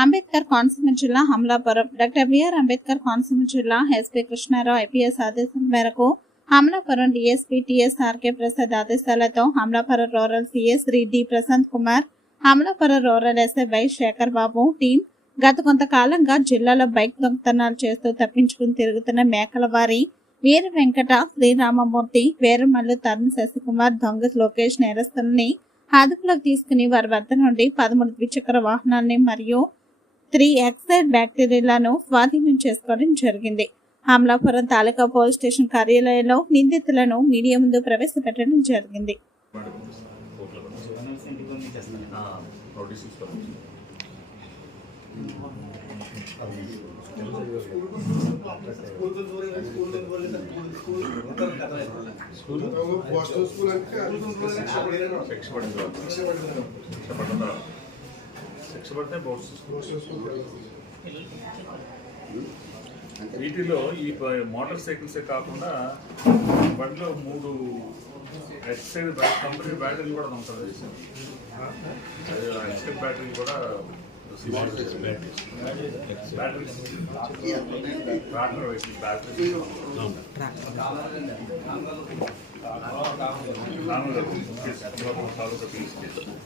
అంబేద్కర్ కోనసీమ జిల్లా Amalapuram doctor BR Ambedkar Konaseema జిల్లా SP Krishnarao IPS ఆదేశాల మేరకు అమలాపురం డిఎస్పీ ఆర్కే ప్రసాద్ ఆదేశాలతో Amalapuram rural CS Shri D Prashant Kumar Amalapuram rural SI Y Shekhar Babu team గత కొంతకాలంగా జిల్లాలో బైక్ దొంగతనాలు చేస్తూ తప్పించుకుని తిరుగుతున్న మేకల వారి వీర వెంకట శ్రీరామమూర్తి వీరమల్లు తరుణ్ శశికుమార్ దొంగ లోకేష్ నేరస్తుల్ని అదుపులోకి తీసుకుని వారి వద్ద నుండి పదమూడు ద్విచక్ర వాహనాన్ని మరియు త్రీ ఎక్సైడ్ బ్యాక్టీరియాలను స్వాధీనం చేసుకోవడం జరిగింది అమలాపురం తాలూకా పోలీస్ స్టేషన్ కార్యాలయంలో నిందితులను మీడియా ముందు ప్రవేశపెట్టడం జరిగింది స్కూల్ పరీక్ష పడితే వీటిలో ఈ మోటార్ సైకిల్సే కాకుండా బండిలో మూడు ఎక్సైడ్ కంపెనీ బ్యాటరీలు కూడా ఉంటుంది ఎక్సైడ్ బ్యాటరీ కూడా బ్యాటరీ బ్యాటరీ